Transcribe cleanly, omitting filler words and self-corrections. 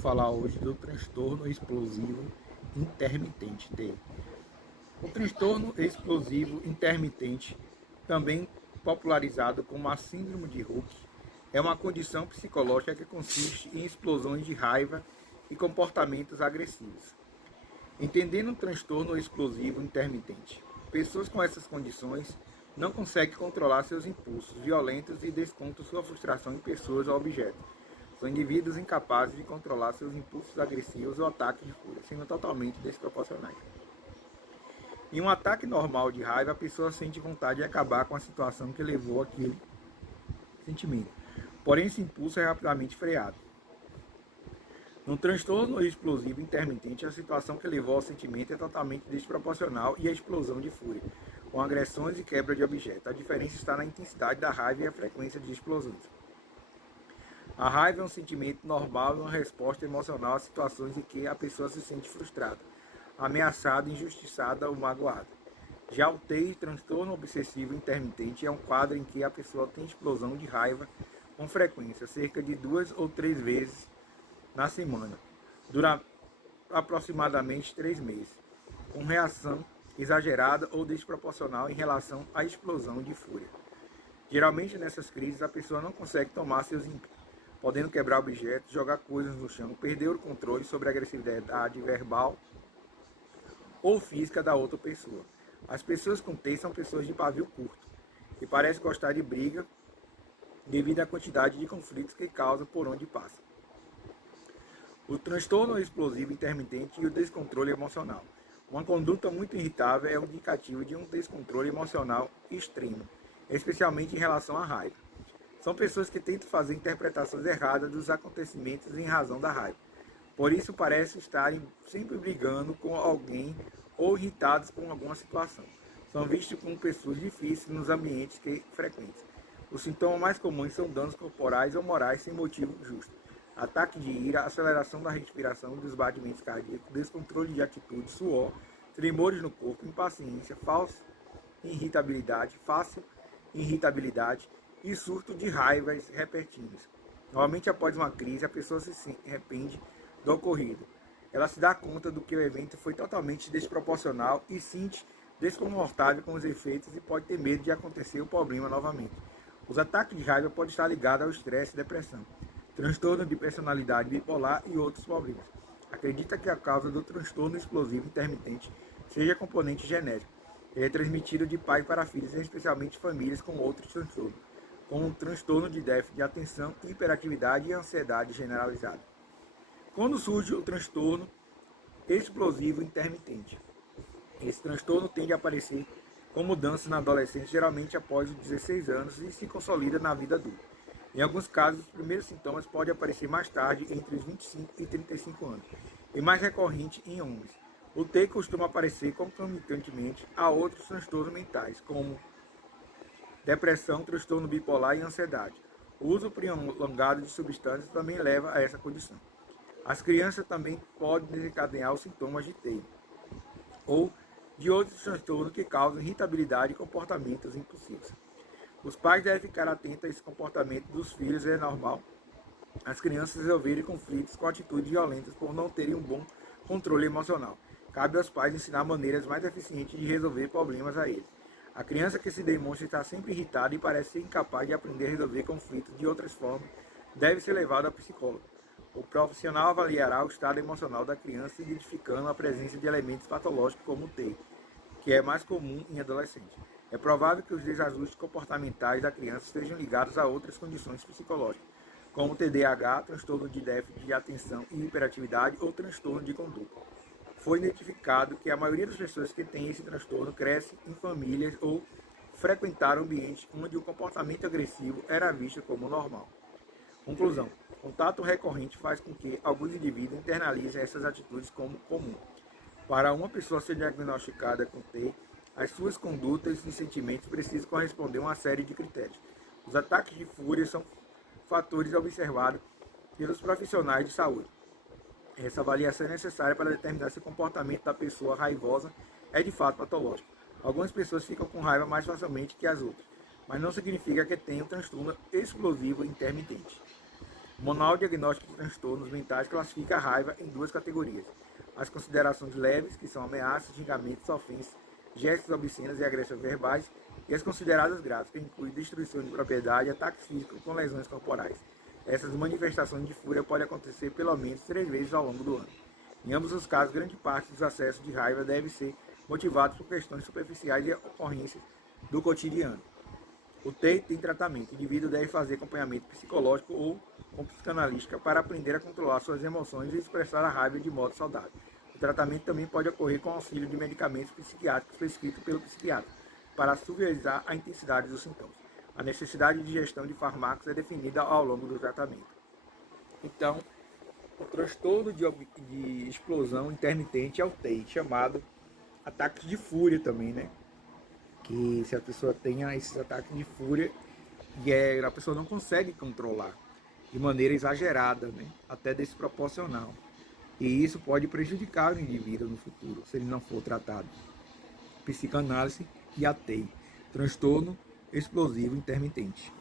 falar hoje do transtorno explosivo intermitente, TEI. O transtorno explosivo intermitente, também popularizado como a síndrome de Huck, é uma condição psicológica que consiste em explosões de raiva e comportamentos agressivos. Entendendo o transtorno explosivo intermitente, pessoas com essas condições não conseguem controlar seus impulsos violentos e descontam sua frustração em pessoas ou objetos. São indivíduos incapazes de controlar seus impulsos agressivos ou ataques de fúria, sendo totalmente desproporcionais. Em um ataque normal de raiva, a pessoa sente vontade de acabar com a situação que levou àquele sentimento. Porém, esse impulso é rapidamente freado. No transtorno explosivo intermitente, a situação que levou ao sentimento é totalmente desproporcional e a explosão de fúria, com agressões e quebra de objetos. A diferença está na intensidade da raiva e a frequência de explosões. A raiva é um sentimento normal e uma resposta emocional a situações em que a pessoa se sente frustrada, ameaçada, injustiçada ou magoada. Já o TEI, transtorno obsessivo intermitente, é um quadro em que a pessoa tem explosão de raiva com frequência, cerca de 2 ou 3 vezes na semana, dura aproximadamente 3 meses, com reação exagerada ou desproporcional em relação à explosão de fúria. Geralmente nessas crises a pessoa não consegue tomar seus impulsos, podendo quebrar objetos, jogar coisas no chão, perder o controle sobre a agressividade verbal ou física da outra pessoa. As pessoas com TEI são pessoas de pavio curto e parecem gostar de briga devido à quantidade de conflitos que causam por onde passam. O transtorno explosivo intermitente e o descontrole emocional. Uma conduta muito irritável é um indicativo de um descontrole emocional extremo, especialmente em relação à raiva. São pessoas que tentam fazer interpretações erradas dos acontecimentos em razão da raiva. Por isso parecem estarem sempre brigando com alguém ou irritados com alguma situação. São vistos como pessoas difíceis nos ambientes que frequentam. Os sintomas mais comuns são danos corporais ou morais sem motivo justo. Ataque de ira, aceleração da respiração e dos batimentos cardíacos, descontrole de atitude, suor, tremores no corpo, impaciência, fácil irritabilidade e surto de raivas repentinos. Normalmente, após uma crise, a pessoa se arrepende do ocorrido. Ela se dá conta do que o evento foi totalmente desproporcional e se sente desconfortável com os efeitos e pode ter medo de acontecer o problema novamente. Os ataques de raiva podem estar ligados ao estresse e depressão, transtorno de personalidade bipolar e outros problemas. Acredita que a causa do transtorno explosivo intermitente seja componente genético. Ele é transmitido de pai para filhos, especialmente famílias com outros transtornos, como um transtorno de déficit de atenção, hiperatividade e ansiedade generalizada. Quando surge o transtorno explosivo intermitente? Esse transtorno tende a aparecer com mudanças na adolescência, geralmente após os 16 anos, e se consolida na vida adulta. Em alguns casos, os primeiros sintomas podem aparecer mais tarde, entre os 25 e 35 anos, e mais recorrente em homens. O TEI costuma aparecer concomitantemente a outros transtornos mentais, como depressão, transtorno bipolar e ansiedade. O uso prolongado de substâncias também leva a essa condição. As crianças também podem desencadear os sintomas de TEI ou de outros transtornos que causam irritabilidade e comportamentos impulsivos. Os pais devem ficar atentos a esse comportamento dos filhos. É normal as crianças resolverem conflitos com atitudes violentas por não terem um bom controle emocional. Cabe aos pais ensinar maneiras mais eficientes de resolver problemas a eles. A criança que se demonstra estar sempre irritada e parece ser incapaz de aprender a resolver conflitos de outras formas deve ser levada ao psicólogo. O profissional avaliará o estado emocional da criança, identificando a presença de elementos patológicos como o TEI, que é mais comum em adolescentes. É provável que os desajustes comportamentais da criança estejam ligados a outras condições psicológicas, como TDAH, transtorno de déficit de atenção e hiperatividade ou transtorno de conduta. Foi identificado que a maioria das pessoas que têm esse transtorno cresce em famílias ou frequentaram ambientes onde o comportamento agressivo era visto como normal. Conclusão: contato recorrente faz com que alguns indivíduos internalizem essas atitudes como comum. Para uma pessoa ser diagnosticada com TEI, as suas condutas e sentimentos precisam corresponder a uma série de critérios. Os ataques de fúria são fatores observados pelos profissionais de saúde. Essa avaliação é necessária para determinar se o comportamento da pessoa raivosa é de fato patológico. Algumas pessoas ficam com raiva mais facilmente que as outras, mas não significa que tenham transtorno explosivo intermitente. O Manual Diagnóstico de Transtornos Mentais classifica a raiva em duas categorias: as considerações leves, que são ameaças, xingamentos, ofensas, gestos obscenos e agressões verbais, e as consideradas graves, que incluem destruição de propriedade e ataques físicos com lesões corporais. Essas manifestações de fúria podem acontecer pelo menos 3 vezes ao longo do ano. Em ambos os casos, grande parte dos acessos de raiva deve ser motivados por questões superficiais e ocorrências do cotidiano. O TEI tem tratamento. O indivíduo deve fazer acompanhamento psicológico ou com psicanalística para aprender a controlar suas emoções e expressar a raiva de modo saudável. O tratamento também pode ocorrer com auxílio de medicamentos psiquiátricos prescritos pelo psiquiatra para suavizar a intensidade dos sintomas. A necessidade de gestão de fármacos é definida ao longo do tratamento. Então, o transtorno de explosão intermitente é o TEI, chamado ataques de fúria também, né? Que se a pessoa tenha esses ataques de fúria e a pessoa não consegue controlar de maneira exagerada, né? Até desproporcional. E isso pode prejudicar o indivíduo no futuro, se ele não for tratado. Psicanálise e a TEI, transtorno explosivo intermitente.